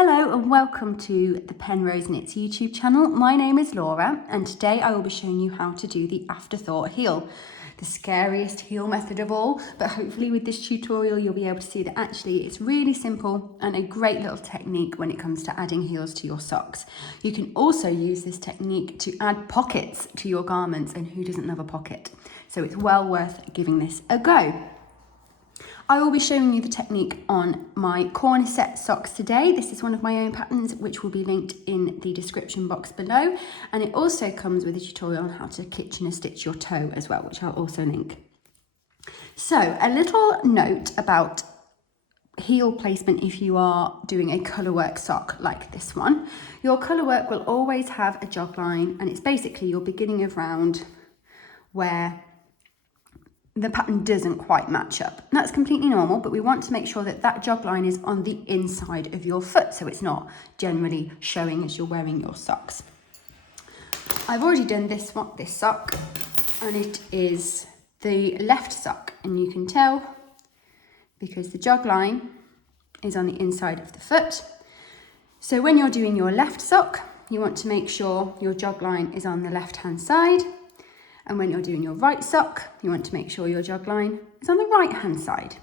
Hello and welcome to the Penrose Knits YouTube channel. My name is Laura and today I will be showing you how to do the Afterthought Heel, the scariest heel method of all, but hopefully with this tutorial you'll be able to see that actually it's really simple and a great little technique when it comes to adding heels to your socks. You can also use this technique to add pockets to your garments, and who doesn't love a pocket? So it's well worth giving this a go. I will be showing you the technique on my corner set socks today. This is one of my own patterns, which will be linked in the description box below. And it also comes with a tutorial on how to kitchener stitch your toe as well, which I'll also link. So a little note about heel placement if you are doing a colourwork sock like this one. Your colourwork will always have a jog line, and it's basically your beginning of round where the pattern doesn't quite match up. And that's completely normal, but we want to make sure that that jog line is on the inside of your foot, so it's not generally showing as you're wearing your socks. I've already done this sock, and it is the left sock, and you can tell because the jog line is on the inside of the foot. So when you're doing your left sock, you want to make sure your jog line is on the left hand side. And when you're doing your right sock, you want to make sure your jog line is on the right hand side.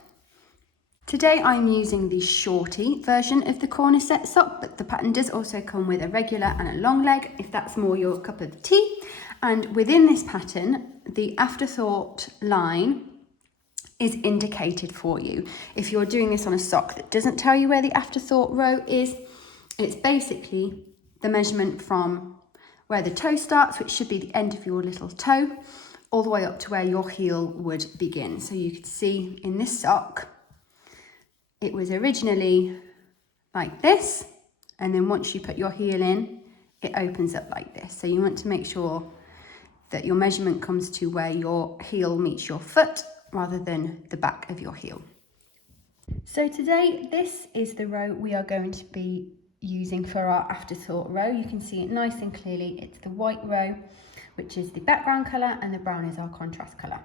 Today I'm using the shorty version of the corner set sock, but the pattern does also come with a regular and a long leg if that's more your cup of tea. And within this pattern, the Afterthought line is indicated for you. If you're doing this on a sock that doesn't tell you where the Afterthought row is, it's basically the measurement from where the toe starts, which should be the end of your little toe, all the way up to where your heel would begin. So you could see in this sock, it was originally like this, and then once you put your heel in, it opens up like this. So you want to make sure that your measurement comes to where your heel meets your foot rather than the back of your heel. So today, this is the row we are going to be using for our Afterthought row. You can see it nice and clearly. It's the white row, which is the background colour, and the brown is our contrast colour.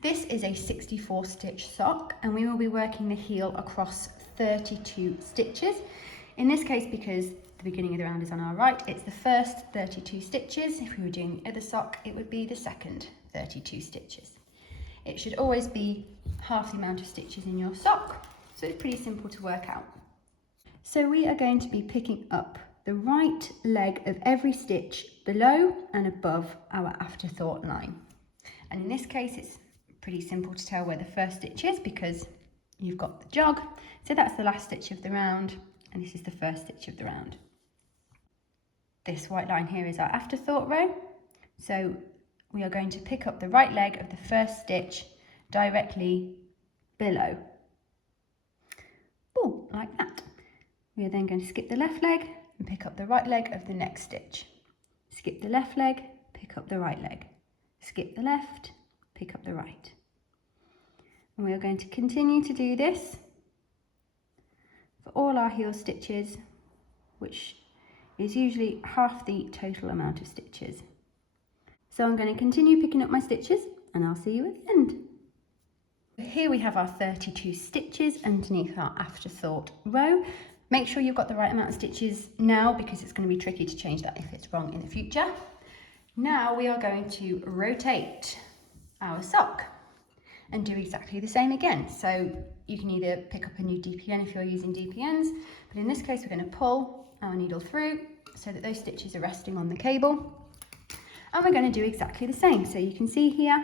This is a 64 stitch sock, and we will be working the heel across 32 stitches. In this case, because the beginning of the round is on our right, it's the first 32 stitches. If we were doing the other sock, it would be the second 32 stitches. It should always be half the amount of stitches in your sock, so it's pretty simple to work out. So we are going to be picking up the right leg of every stitch below and above our Afterthought line. And in this case, it's pretty simple to tell where the first stitch is because you've got the jog. So that's the last stitch of the round, and this is the first stitch of the round. This white line here is our Afterthought row. So we are going to pick up the right leg of the first stitch directly below. Oh, like that. We are then going to skip the left leg and pick up the right leg of the next stitch. Skip the left leg, pick up the right leg. Skip the left, pick up the right. And we are going to continue to do this for all our heel stitches, which is usually half the total amount of stitches. So I'm going to continue picking up my stitches, and I'll see you at the end. Here we have our 32 stitches underneath our Afterthought row. Make sure you've got the right amount of stitches now because it's going to be tricky to change that if it's wrong in the future. Now we are going to rotate our sock and do exactly the same again. So you can either pick up a new DPN if you're using DPNs, but in this case we're going to pull our needle through so that those stitches are resting on the cable. And we're going to do exactly the same. So you can see here,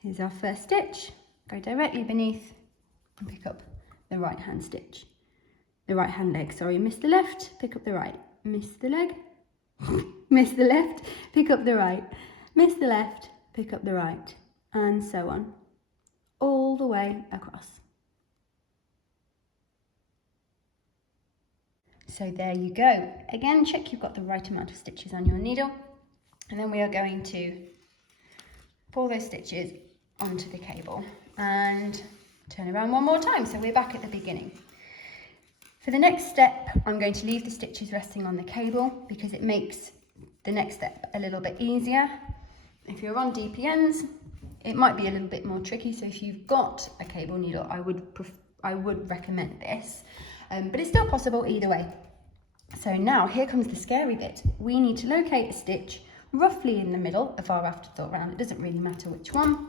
here's our first stitch, go directly beneath and pick up the right hand stitch. The right hand leg, sorry, miss the left, pick up the right, miss the leg, miss the left, pick up the right, miss the left, pick up the right, and so on, all the way across. So there you go. Again, check you've got the right amount of stitches on your needle, and then we are going to pull those stitches onto the cable and turn around one more time. So we're back at the beginning. For the next step, I'm going to leave the stitches resting on the cable because it makes the next step a little bit easier. If you're on DPNs, it might be a little bit more tricky. So if you've got a cable needle, I would recommend this. but it's still possible either way. So now here comes the scary bit. We need to locate a stitch roughly in the middle of our afterthought round. It doesn't really matter which one.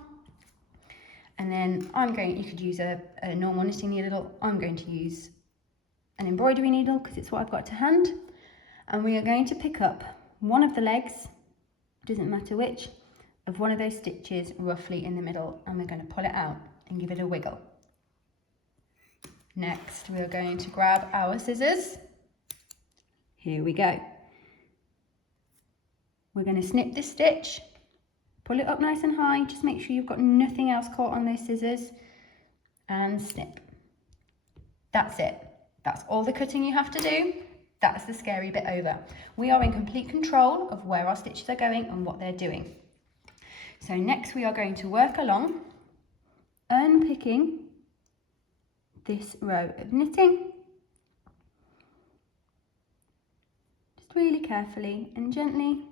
And then you could use a normal knitting needle. I'm going to use an embroidery needle because it's what I've got to hand. And we are going to pick up one of the legs, doesn't matter which, of one of those stitches roughly in the middle, and we're going to pull it out and give it a wiggle. Next, we are going to grab our scissors. Here we go. We're going to snip this stitch, pull it up nice and high, just make sure you've got nothing else caught on those scissors, and snip. That's it. That's all the cutting you have to do. That's the scary bit over. We are in complete control of where our stitches are going and what they're doing. So next we are going to work along, unpicking this row of knitting. Just really carefully and gently.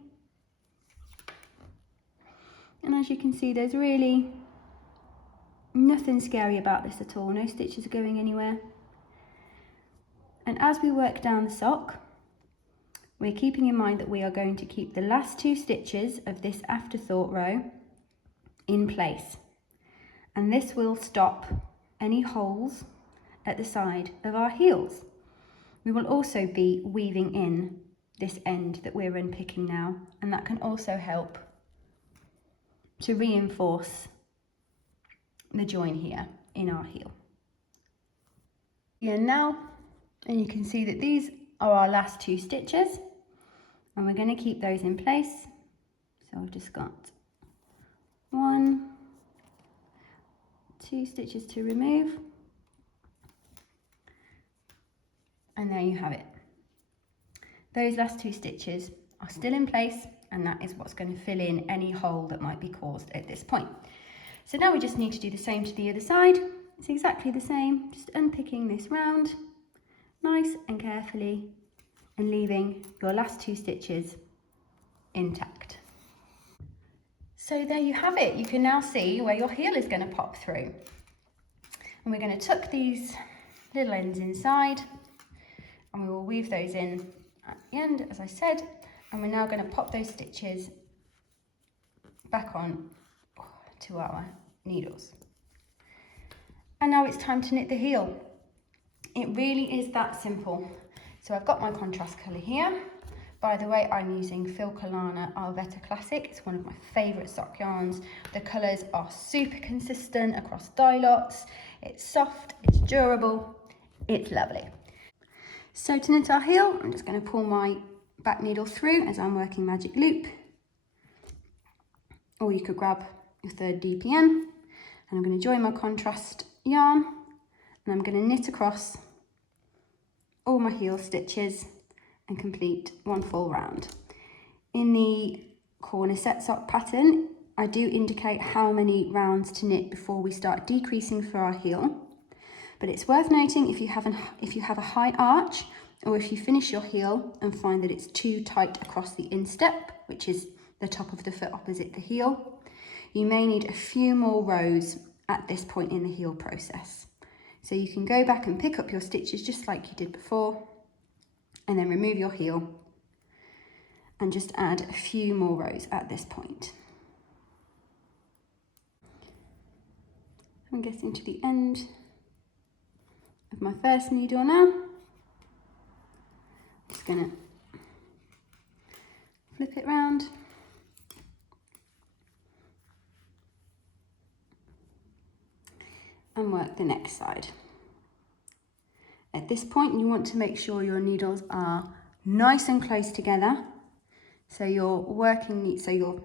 And as you can see, there's really nothing scary about this at all. No stitches are going anywhere. And as we work down the sock, we're keeping in mind that we are going to keep the last 2 stitches of this afterthought row in place. And this will stop any holes at the side of our heels. We will also be weaving in this end that we're unpicking now, and that can also help to reinforce the join here in our heel. And now, and you can see that these are our last 2 stitches, and we're going to keep those in place. So I've just got 1, 2 stitches to remove, and there you have it. Those last 2 stitches are still in place, and that is what's going to fill in any hole that might be caused at this point. So now we just need to do the same to the other side. It's exactly the same, just unpicking this round nice and carefully and leaving your last 2 stitches intact. So there you have it. You can now see where your heel is going to pop through. And we're going to tuck these little ends inside, and we will weave those in at the end, as I said, and we're now going to pop those stitches back on to our needles. And now it's time to knit the heel. It really is that simple. So I've got my contrast colour here. By the way, I'm using Filcolana Alvetta Classic. It's one of my favourite sock yarns. The colours are super consistent across dye lots. It's soft, it's durable, it's lovely. So to knit our heel, I'm just going to pull my back needle through as I'm working magic loop. Or you could grab your 3rd DPN. And I'm going to join my contrast yarn, and I'm going to knit across all my heel stitches and complete 1 full round. In the corner set sock pattern, I do indicate how many rounds to knit before we start decreasing for our heel. But it's worth noting if you have a high arch, or if you finish your heel and find that it's too tight across the instep, which is the top of the foot opposite the heel, you may need a few more rows at this point in the heel process. So you can go back and pick up your stitches just like you did before, and then remove your heel and just add a few more rows at this point. I'm getting to the end of my first needle now. Just gonna flip it round. And work the next side. At this point, you want to make sure your needles are nice and close together. So you're working, so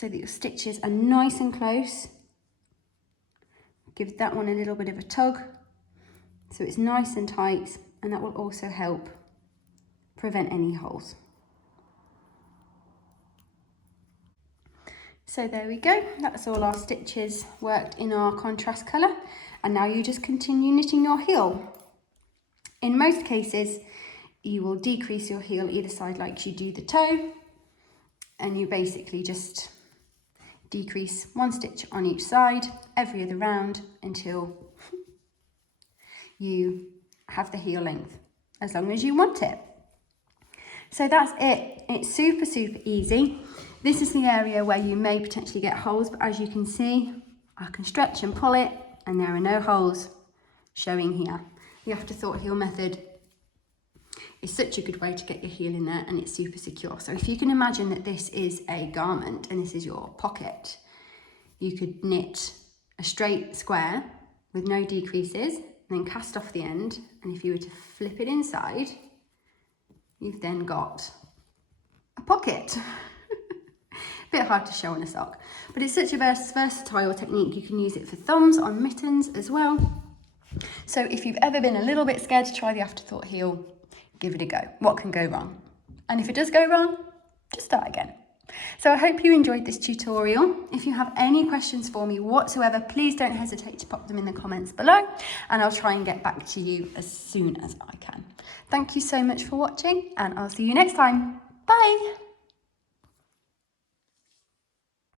that your stitches are nice and close. Give that one a little bit of a tug, so it's nice and tight, and that will also help prevent any holes. So there we go, that's all our stitches worked in our contrast colour, and now you just continue knitting your heel. In most cases, you will decrease your heel either side like you do the toe, and you basically just decrease 1 stitch on each side every other round until you have the heel length, as long as you want it. So that's it. It's super, super easy. This is the area where you may potentially get holes, but as you can see, I can stretch and pull it and there are no holes showing here. The Afterthought Heel method is such a good way to get your heel in there, and it's super secure. So if you can imagine that this is a garment and this is your pocket, you could knit a straight square with no decreases and then cast off the end. And if you were to flip it inside, you've then got a pocket. Bit hard to show on a sock, but it's such a versatile technique. You can use it for thumbs on mittens as well. So if you've ever been a little bit scared to try the Afterthought Heel, give it a go. What can go wrong? And if it does go wrong, just start again. So I hope you enjoyed this tutorial. If you have any questions for me whatsoever, please don't hesitate to pop them in the comments below, and I'll try and get back to you as soon as I can. Thank you so much for watching, and I'll see you next time. Bye.